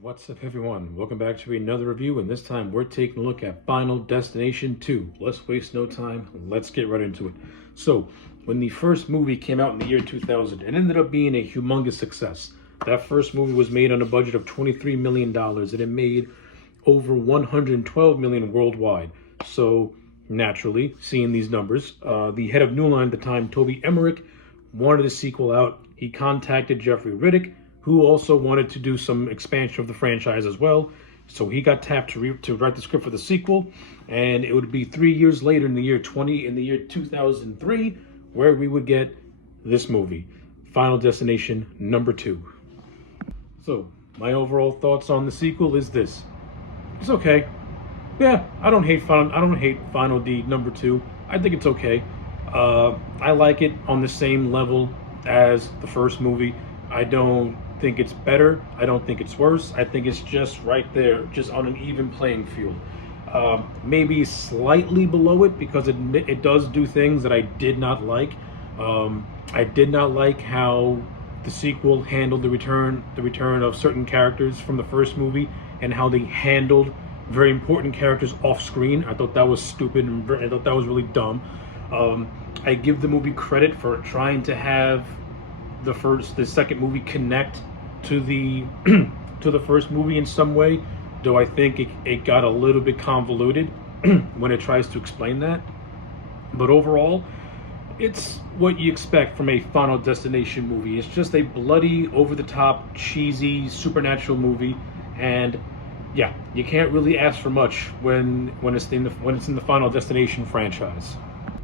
What's up, everyone? Welcome back to another review, and this time we're taking a look at Final Destination 2. Let's waste no time. Let's get right into it. So, when the first movie came out in the year 2000, it ended up being a humongous success. That first movie was made on a budget of $23 million, and it made over $112 million worldwide. So, naturally, seeing these numbers, the head of New Line at the time, Toby Emmerich, wanted a sequel out. He contacted Jeffrey Riddick, who also wanted to do some expansion of the franchise as well. So he got tapped to write the script for the sequel, and it would be 3 years later in the year 2003, where we would get this movie, Final Destination number 2. So my overall thoughts on the sequel is this: it's okay. Yeah, I don't hate Final D number 2. I think it's okay. I like it on the same level as the first movie. I don't think it's better. I don't think it's worse. I think it's just right there, just on an even playing field. Maybe slightly below it because it does do things that I did not like. I did not like how the sequel handled the return of certain characters from the first movie, and how they handled very important characters off screen. I thought that was stupid, and I thought that was really dumb. I give the movie credit for trying to have the second movie connect to the to the first movie in some way, though I think it got a little bit convoluted when it tries to explain that. But overall, it's what you expect from a Final Destination movie. It's just a bloody, over-the-top, cheesy, supernatural movie, and yeah, you can't really ask for much when it's in the Final Destination franchise.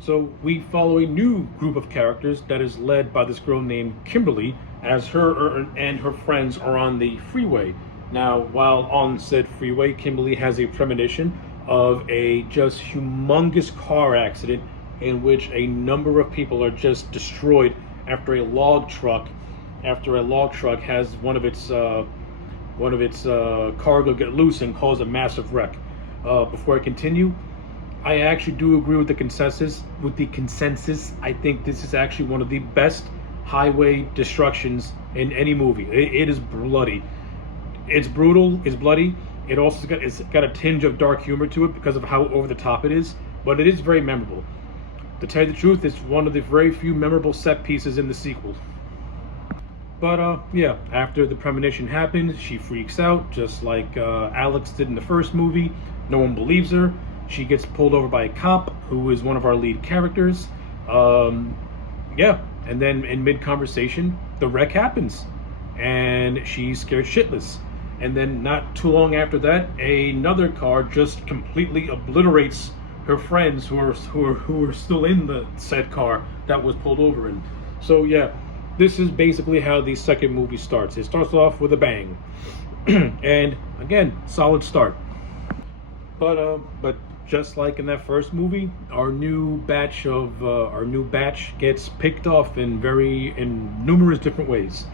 So we follow a new group of characters that is led by this girl named Kimberly, as her and her friends are on the freeway. Now, while on said freeway, Kimberly has a premonition of a just humongous car accident in which a number of people are just destroyed after a log truck has one of its cargo get loose and cause a massive wreck. Before I continue, I actually do agree with the consensus. I think this is actually one of the best highway destructions in any movie. It is bloody. It's brutal. It's bloody. It's got a tinge of dark humor to it because of how over the top it is, but it is very memorable. To tell you the truth, it's one of the very few memorable set pieces in the sequel. But yeah, after the premonition happens, she freaks out, just like Alex did in the first movie. No one believes her. She gets pulled over by a cop who is one of our lead characters. Yeah, and then in mid-conversation, the wreck happens, and she's scared shitless. And then not too long after that, another car just completely obliterates her friends who are still in the said car that was pulled over in. So yeah, this is basically how the second movie starts. It starts off with a bang, and again, solid start. But just like in that first movie, our new batch gets picked off in numerous different ways.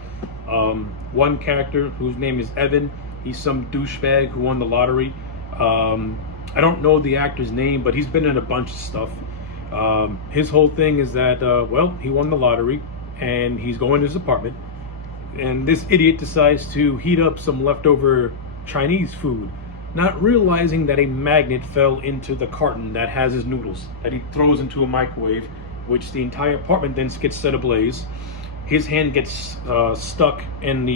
One character whose name is Evan, he's some douchebag who won the lottery. I don't know the actor's name, but he's been in a bunch of stuff. His whole thing is that he won the lottery and he's going to his apartment, and this idiot decides to heat up some leftover Chinese food, not realizing that a magnet fell into the carton that has his noodles that he throws into a microwave, which the entire apartment then gets set ablaze. His hand gets stuck in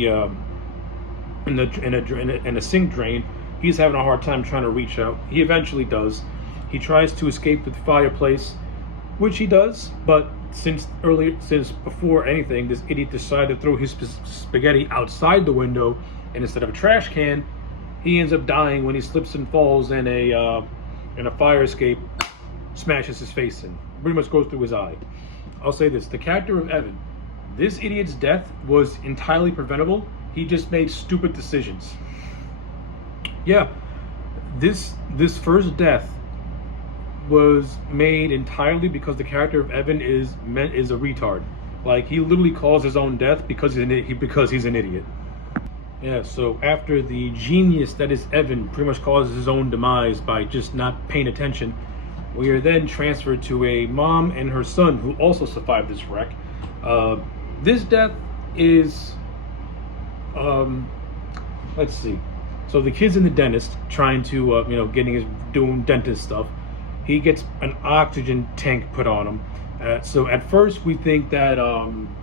a sink drain. He's having a hard time trying to reach out. He eventually does. He tries to escape the fireplace, which he does, but since before anything, this idiot decided to throw his spaghetti outside the window, and instead of a trash can, he ends up dying when he slips and falls in a fire escape, smashes his face in. Pretty much goes through his eye. I'll say this: the character of Evan, this idiot's death was entirely preventable. He just made stupid decisions. Yeah, this first death was made entirely because the character of Evan is a retard. Like, he literally caused his own death because he's an idiot. Yeah, so after the genius that is Evan pretty much causes his own demise by just not paying attention, we are then transferred to a mom and her son who also survived this wreck. This death is let's see. So the kid's in the dentist trying to, doing dentist stuff. He gets an oxygen tank put on him. So at first we think that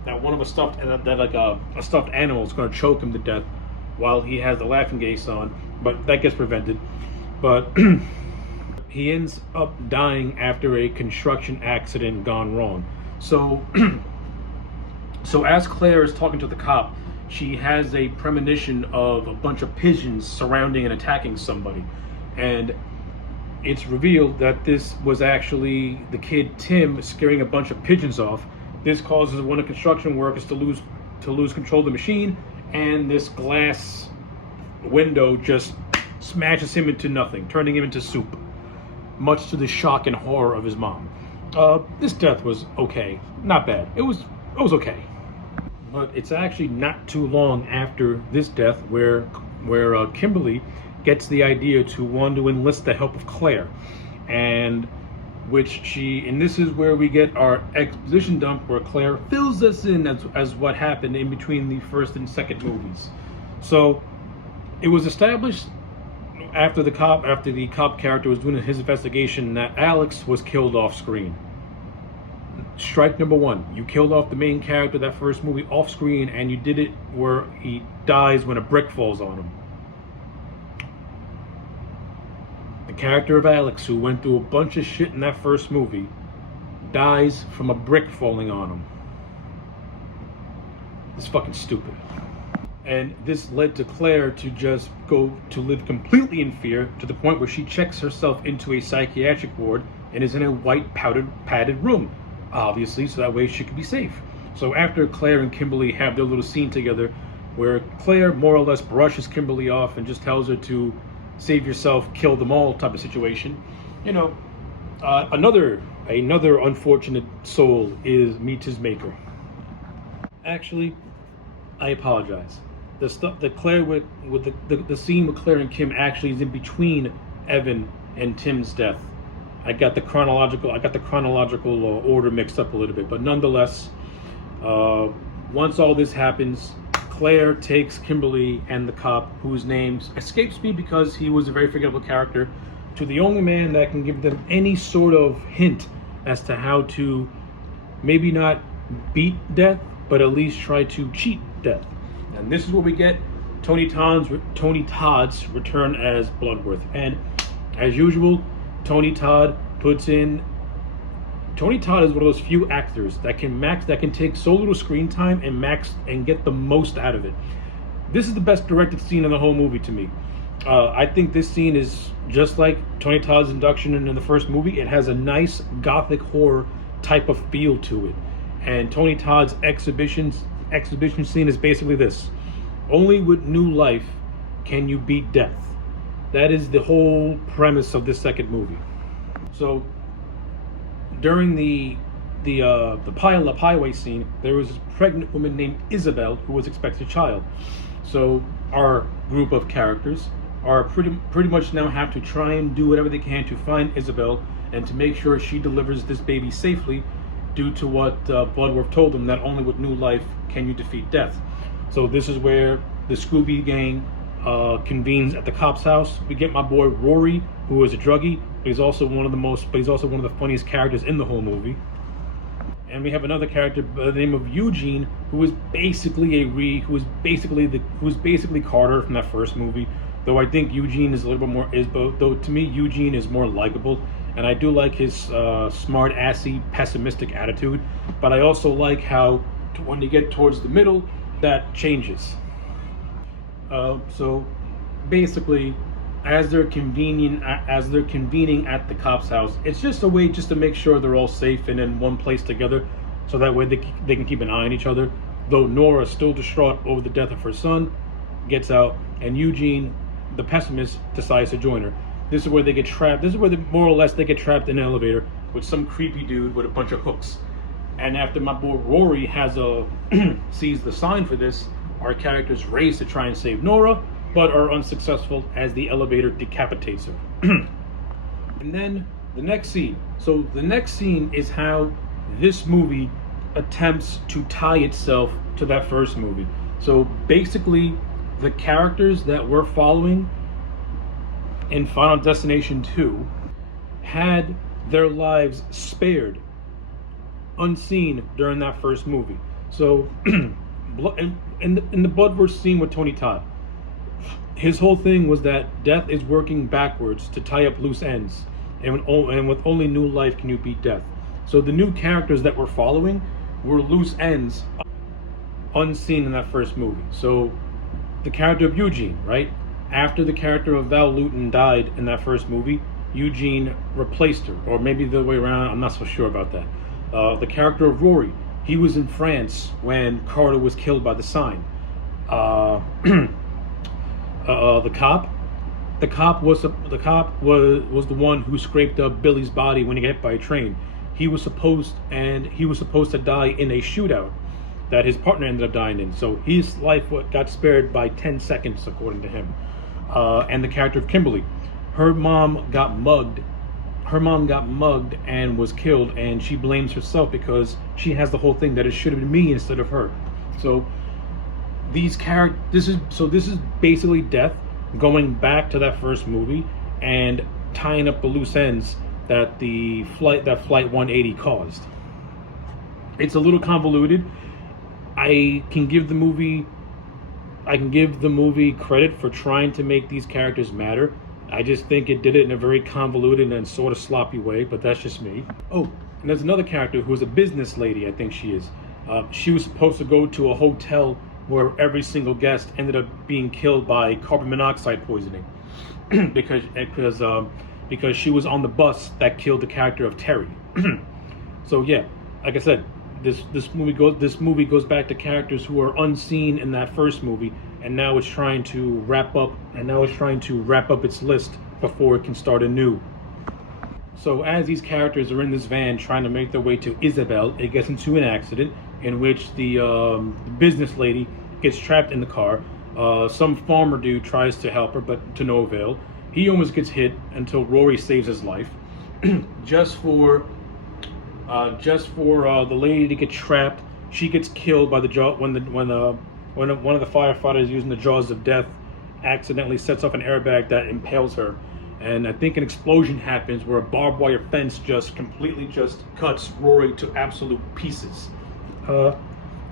that one of a stuffed a stuffed animal is going to choke him to death while he has the laughing gas on, but that gets prevented. But he ends up dying after a construction accident gone wrong. So so as Claire is talking to the cop, she has a premonition of a bunch of pigeons surrounding and attacking somebody, and it's revealed that this was actually the kid Tim scaring a bunch of pigeons off. This causes one of the construction workers to lose control of the machine, and this glass window just smashes him into nothing, turning him into soup, much to the shock and horror of his mom. This death was okay, not bad. It was okay. But it's actually not too long after this death where Kimberly gets the idea to want to enlist the help of Claire, and this is where we get our exposition dump, where Claire fills us in as what happened in between the first and second movies. So it was established after the cop character was doing his investigation that Alex was killed off screen. Strike number one: you killed off the main character of that first movie off screen, and you did it where he dies when a brick falls on him. The character of Alex, who went through a bunch of shit in that first movie, dies from a brick falling on him. It's fucking stupid. And this led to Claire to just go to live completely in fear, to the point where she checks herself into a psychiatric ward and is in a white padded room, obviously, so that way she could be safe. So after Claire and Kimberly have their little scene together, where Claire more or less brushes Kimberly off and just tells her to save yourself, kill them all type of situation, another unfortunate soul meets his maker. Actually, I apologize. The stuff that Claire with the scene with Claire and Kim actually is in between Evan and Tim's death. I got the chronological order mixed up a little bit, but nonetheless, once all this happens, Claire takes Kimberly and the cop, whose name escapes me because he was a very forgettable character, to the only man that can give them any sort of hint as to how to maybe not beat death, but at least try to cheat death. And this is where we get Tony Todd's return as Bloodworth. And as usual, Tony Todd is one of those few actors that can take so little screen time and get the most out of it. This is the best directed scene in the whole movie to me. I think this scene is just like Tony Todd's induction in the first movie. It has a nice gothic horror type of feel to it. And Tony Todd's exhibition scene is basically this: only with new life can you beat death. That is the whole premise of this second movie. So during the pile up highway scene, there was this pregnant woman named Isabel who was expecting a child. So our group of characters are pretty much now have to try and do whatever they can to find Isabel and to make sure she delivers this baby safely, due to what Bloodworth told them, that only with new life can you defeat death. So this is where the Scooby gang convenes at the cop's house. We get my boy Rory, who is a druggie, but he's also one of the funniest characters in the whole movie. And we have another character by the name of Eugene, who is basically Carter from that first movie. Though I think Eugene is a little bit more though to me Eugene is more likable, and I do like his smart assy pessimistic attitude. But I also like how when you get towards the middle, that changes. So basically, as they're convening at the cop's house, it's just a way just to make sure they're all safe and in one place together, so that way they can keep an eye on each other. Though Nora, still distraught over the death of her son, gets out, and Eugene, the pessimist, decides to join her. This is where they get trapped. This is where more or less they get trapped in an elevator with some creepy dude with a bunch of hooks. And after my boy Rory sees the sign for this, our characters race to try and save Nora, but are unsuccessful as the elevator decapitates her. And then the next scene. So the next scene is how this movie attempts to tie itself to that first movie. So basically, the characters that we're following in Final Destination 2 had their lives spared, unseen during that first movie. So, in the Bloodworth scene with Tony Todd, his whole thing was that death is working backwards to tie up loose ends, and with only new life can you beat death. So the new characters that we're following were loose ends, unseen in that first movie. So the character of Eugene, right? After the character of Val Lewton died in that first movie, Eugene replaced her, or maybe the other way around, I'm not so sure about that. The character of Rory, he was in France when Carter was killed by the sign. The cop was the one who scraped up Billy's body when he got hit by a train. He was supposed to die in a shootout that his partner ended up dying in. So his life got spared by 10 seconds, according to him. And the character of Kimberly, her mom got mugged and was killed, and she blames herself because she has the whole thing that it should have been me instead of her. So this is basically death going back to that first movie and tying up the loose ends that flight 180 caused. It's a little convoluted. I can give the movie credit for trying to make these characters matter. I just think it did it in a very convoluted and sort of sloppy way, but that's just me. Oh, and there's another character who's a business lady, I think she is. She was supposed to go to a hotel where every single guest ended up being killed by carbon monoxide poisoning because she was on the bus that killed the character of Terry. So yeah, like I said, this movie goes back to characters who are unseen in that first movie, and now it's trying to wrap up its list before it can start anew. So as these characters are in this van trying to make their way to Isabel, it gets into an accident in which the business lady gets trapped in the car. Some farmer dude tries to help her, but to no avail. He almost gets hit until Rory saves his life. just for the lady to get trapped, she gets killed by the jaw when one of the firefighters using the jaws of death accidentally sets off an airbag that impales her. And I think an explosion happens where a barbed wire fence completely cuts Rory to absolute pieces. I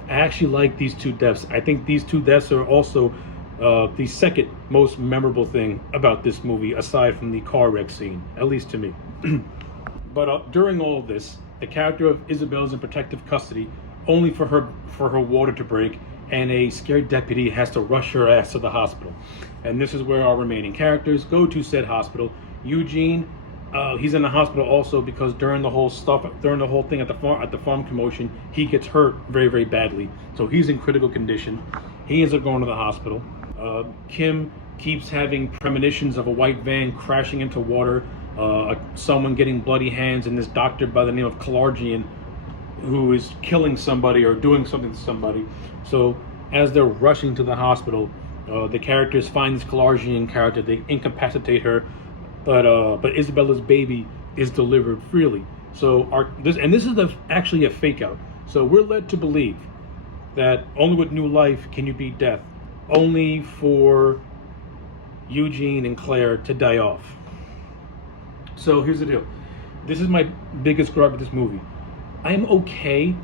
actually like these two deaths. I think these two deaths are also the second most memorable thing about this movie, aside from the car wreck scene, at least to me. But during all of this, the character of Isabel is in protective custody, only for her water to break, and a scared deputy has to rush her ass to the hospital. And this is where our remaining characters go to said hospital. Eugene, he's in the hospital also because during the whole thing at the farm commotion, he gets hurt very, very badly. So he's in critical condition. He ends up going to the hospital. Kim keeps having premonitions of a white van crashing into water, someone getting bloody hands, and this doctor by the name of Kalargian who is killing somebody or doing something to somebody. So as they're rushing to the hospital, the characters find this Kalargian character. They incapacitate her, but Isabella's baby is delivered freely. So this is actually a fake out. So we're led to believe that only with new life can you beat death, only for Eugene and Claire to die off. So here's the deal. This is my biggest gripe with this movie. I'm okay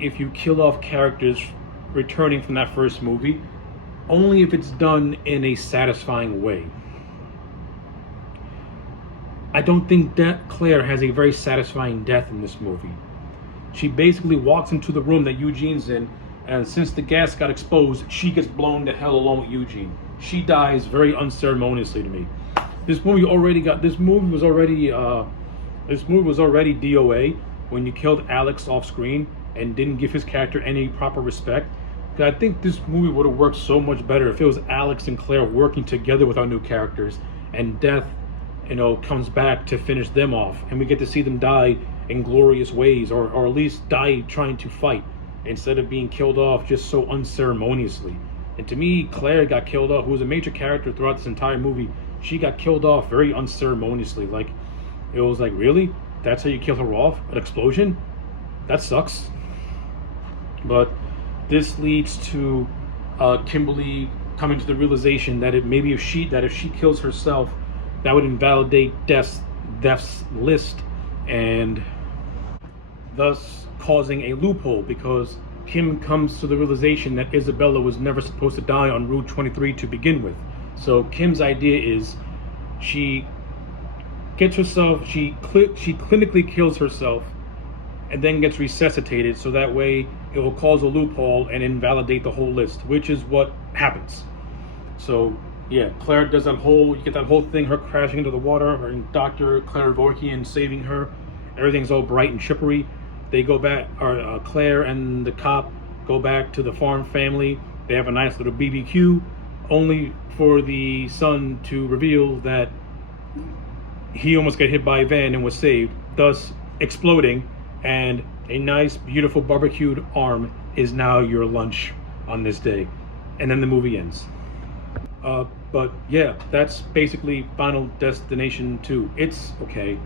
if you kill off characters returning from that first movie, only if it's done in a satisfying way. I don't think that Claire has a very satisfying death in this movie. She basically walks into the room that Eugene's in, and since the gas got exposed, she gets blown to hell along with Eugene. She dies very unceremoniously to me. This movie was already DOA when you killed Alex off screen and didn't give his character any proper respect. I think this movie would have worked so much better if it was Alex and Claire working together with our new characters, and death, comes back to finish them off, and we get to see them die in glorious ways, or at least die trying to fight, instead of being killed off just so unceremoniously. And to me, Claire got killed off, who was a major character throughout this entire movie. She got killed off very unceremoniously. It was like, really? That's how you kill her off? An explosion? That sucks. But this leads to Kimberly coming to the realization that if she kills herself, that would invalidate death's list, and thus causing a loophole, because Kim comes to the realization that Isabella was never supposed to die on Route 23 to begin with. So Kim's idea is she clinically kills herself and then gets resuscitated, so that way it will cause a loophole and invalidate the whole list, which is what happens. So yeah, Claire does you get that whole thing, her crashing into the water, her and Dr. Claire Vorkian saving her. Everything's all bright and chippery. They go back, Claire and the cop go back to the farm family. They have a nice little BBQ, only for the son to reveal that he almost got hit by a van and was saved, thus exploding, and a nice, beautiful barbecued arm is now your lunch on this day. And then the movie ends. But yeah, that's basically Final Destination 2. It's okay.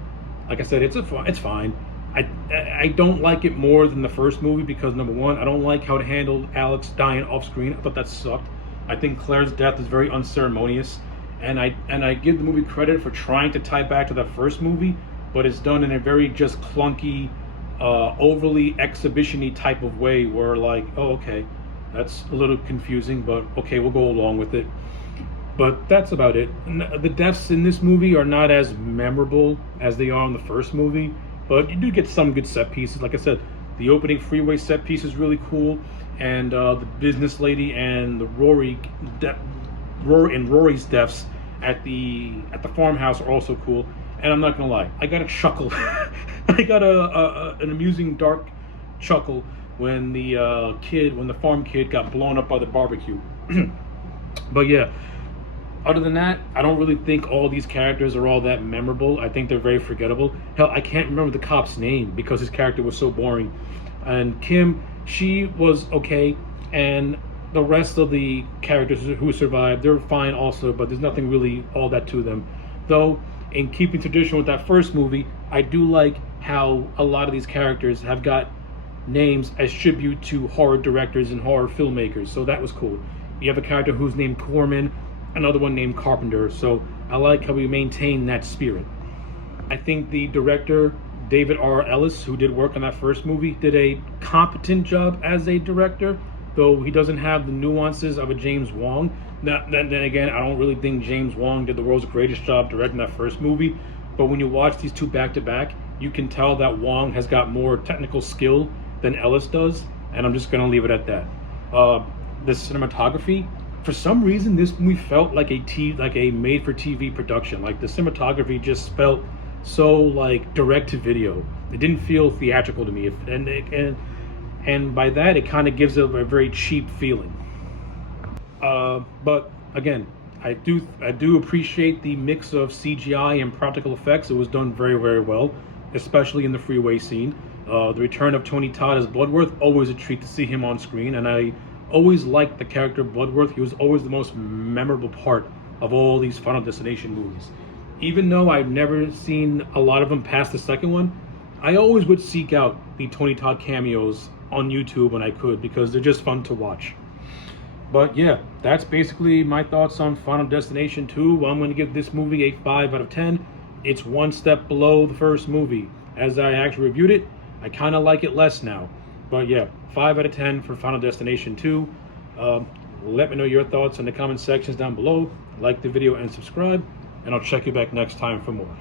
Like I said, it's fine. I don't like it more than the first movie because, number one, I don't like how it handled Alex dying off screen. I thought that sucked. I think Claire's death is very unceremonious, and I give the movie credit for trying to tie back to that first movie, but it's done in a very just clunky, overly exhibition-y type of way where, like, oh, okay, that's a little confusing, but okay, we'll go along with it. But that's about it. The deaths in this movie are not as memorable as they are in the first movie, but you do get some good set pieces. Like I said, the opening freeway set piece is really cool, and the business lady and the Rory's deaths at the farmhouse are also cool. And I'm not gonna lie, I got a chuckle. I got an amusing dark chuckle when the farm kid got blown up by the barbecue. But yeah, other than that, I don't really think all these characters are all that memorable. I think they're very forgettable. Hell, I can't remember the cop's name because his character was so boring. And Kim, she was okay, and the rest of the characters who survived, they're fine also, but there's nothing really all that to them. Though, in keeping tradition with that first movie, I do like how a lot of these characters have got names as tribute to horror directors and horror filmmakers, so that was cool. You have a character who's named Corman, another one named Carpenter, so I like how we maintain that spirit. I think the director, David R. Ellis, who did work on that first movie, did a competent job as a director, though he doesn't have the nuances of a James Wong. Then again, I don't really think James Wong did the world's greatest job directing that first movie, but when you watch these two back to back, you can tell that Wong has got more technical skill than Ellis does, and I'm just gonna leave it at that. The cinematography, for some reason, this movie felt like a made-for-TV production. Like, the cinematography just felt so like direct-to-video. It didn't feel theatrical to me, and by that, it kind of gives it a very cheap feeling. But again, I do appreciate the mix of CGI and practical effects. It was done very, very well, especially in the freeway scene. The return of Tony Todd as Bloodworth, always a treat to see him on screen, and I always liked the character Bloodworth. He was always the most memorable part of all these Final Destination movies. Even though I've never seen a lot of them past the second one, I always would seek out the Tony Todd cameos on YouTube when I could, because they're just fun to watch. But yeah, that's basically my thoughts on Final Destination 2. I'm going to give this movie a 5 out of 10. It's one step below the first movie. As I actually reviewed it, I kind of like it less now. But yeah, 5 out of 10 for Final Destination 2. Let me know your thoughts in the comment sections down below. Like the video and subscribe, and I'll check you back next time for more.